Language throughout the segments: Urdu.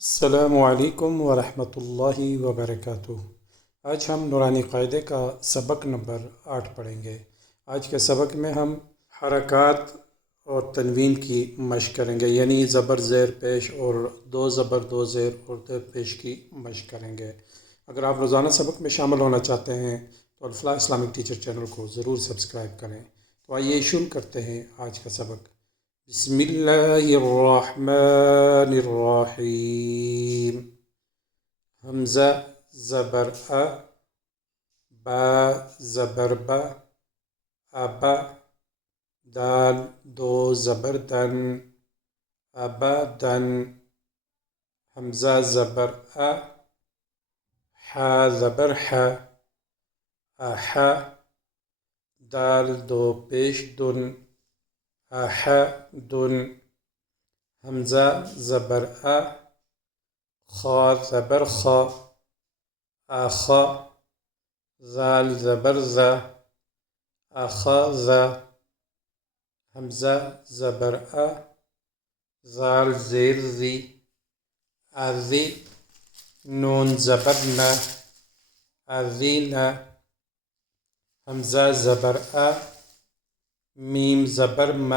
السلام علیکم ورحمۃ اللہ وبرکاتہ۔ آج ہم نورانی قاعدے کا سبق نمبر 8 پڑھیں گے۔ آج کے سبق میں ہم حرکات اور تنوین کی مشق کریں گے، یعنی زبر زیر پیش اور دو زبر دو زیر اور دو پیش کی مشق کریں گے۔ اگر آپ روزانہ سبق میں شامل ہونا چاہتے ہیں تو الفلاح اسلامک ٹیچر چینل کو ضرور سبسکرائب کریں۔ تو آئیے شروع کرتے ہیں آج کا سبق۔ بسم اللہ الرحمن الرحیم۔ حمزہ زبر ا، با زبر با، ابا، دال دو زبر دن، ابدن۔ حمزہ زبر ا، حا زبر ح، اح، دال دو پیش دن، احدن۔ حمزہ زبر ا، خا زبر خا، اخا، زال زبر ز، اخذ۔ حمزہ زبر ا، زال زیر زی، ازی، نون زبر ن، ازین۔ حمزہ زبر ا، میم زبر م،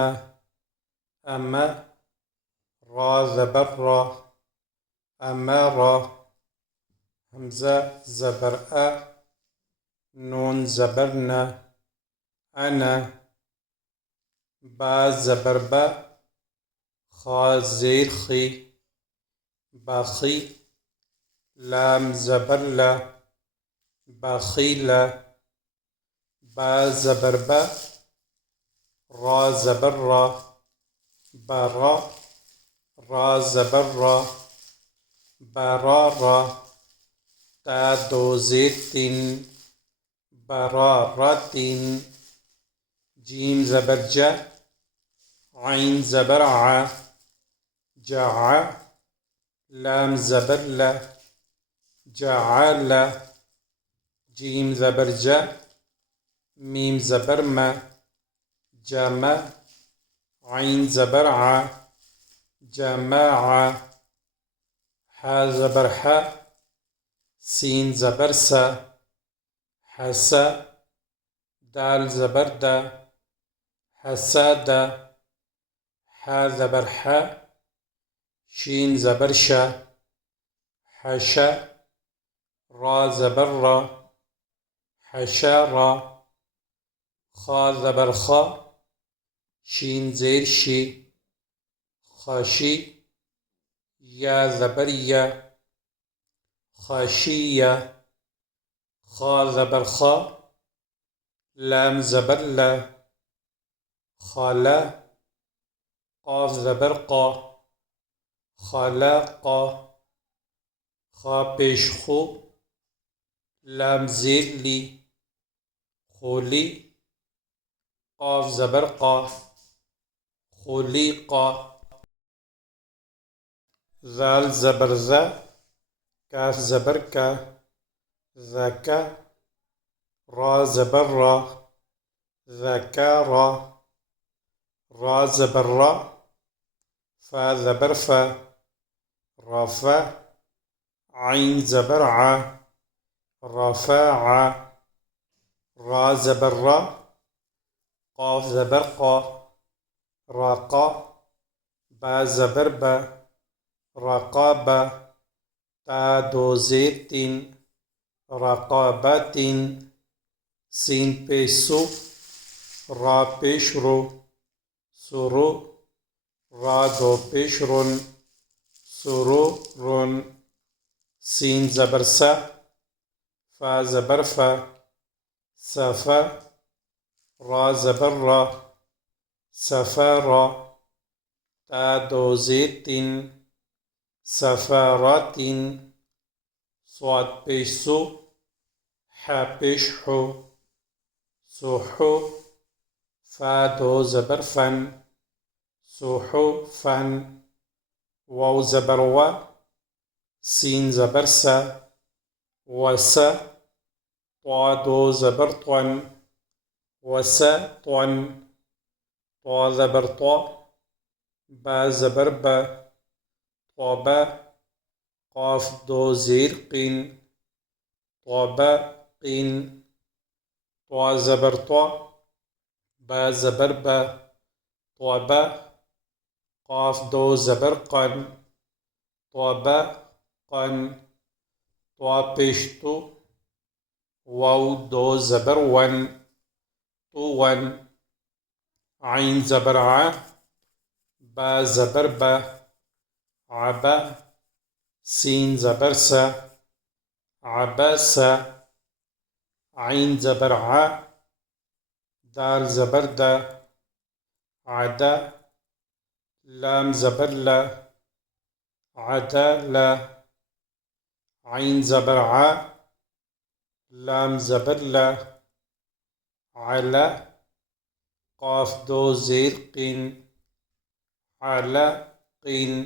ام، را زبر را، امر۔ حمزہ زبر ا، نون زبر ن، انا، با زبر با، خا زیر خی، بخی، لام زبر ل، بخیل۔ با زبر با، را زبر را، برا، را زبر را، برارا۔ تا دو زیر تین، برارتین۔ جیم زبر جا، عین زبر ع، جع، لام زبر ل، جعل۔ جیم زبر جا، میم زبر م، جمع، عین زبر ع، جمع۔ ح زبر ح، سین زبر س، حس، دال زبر د، حسد۔ ح زبر ح، شین زبر ش، حش، را زبر را، حشر۔ خا زبر خا، شین زیر شی، خشی، یا زبر یا، خشیہ۔ خا زبر خا، لام زبر ل، خلا، قاف زبر قا، خلق۔ خا پیش خو، لام زیر لی، خولی، قاف زبر قا، خلیق۔ زال زبر ز، کاف زبر کا، زکا، را زبر را، ذکر، را زبر را، فا زبر فا، رفع، عین زبر ع، رفع، را زبر را، قاف زبر قا، رقا، با زبر با، رقب، تا دو زیر تین، رقبت۔ سین پیش سو، را پیش رو، سرو، را دو پیش رن، سرورن۔ سین زبر سا، فا زبر فا، صفا، را زبر را، صفرا، تا دو زیر تین، سفرات۔ صاد پیش سو، ح پیش حو، سحو، فا دو زبر فن، سحفن۔ واو زبر و، سین زبر سا، وس، طا دو زبر طن، وسطن۔ طا زبر طا، با زبر با، طبع، قاف دو زیر قین طوبا قین طوا زبر طوا با زبر با طوبا قاف دو زبر قن طوبا قن طوا پیش تو واو دو زبر ون تو ون عین زبر ع با زبر با عبا سین زبر سا عباسا عین زبر ع دال زبر دا عدا لام زبر لا عدا لا عین زبر ع لام زبر لا علا قاف دو زیر قین علا قین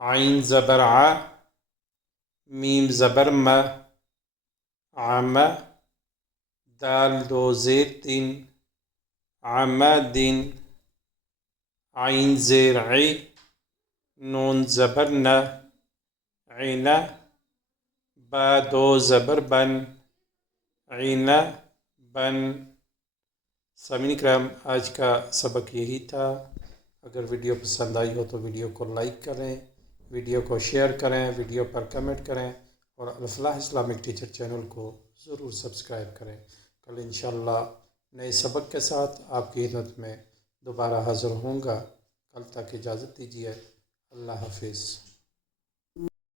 عین زبر ع میم زبر ما عما دال دو زیر تین عمادین عین زیر عی نون زبر نا عینا با دو زبر بن عینا بن. سامعین کرام آج کا سبق یہی تھا. اگر ویڈیو پسند آئی ہو تو ویڈیو کو لائک کریں، ویڈیو کو شیئر کریں، ویڈیو پر کمنٹ کریں اور الفلاح اسلامک ٹیچر چینل کو ضرور سبسکرائب کریں. کل انشاءاللہ نئے سبق کے ساتھ آپ کی خدمت میں دوبارہ حاضر ہوں گا. کل تک اجازت دیجیے. اللہ حافظ.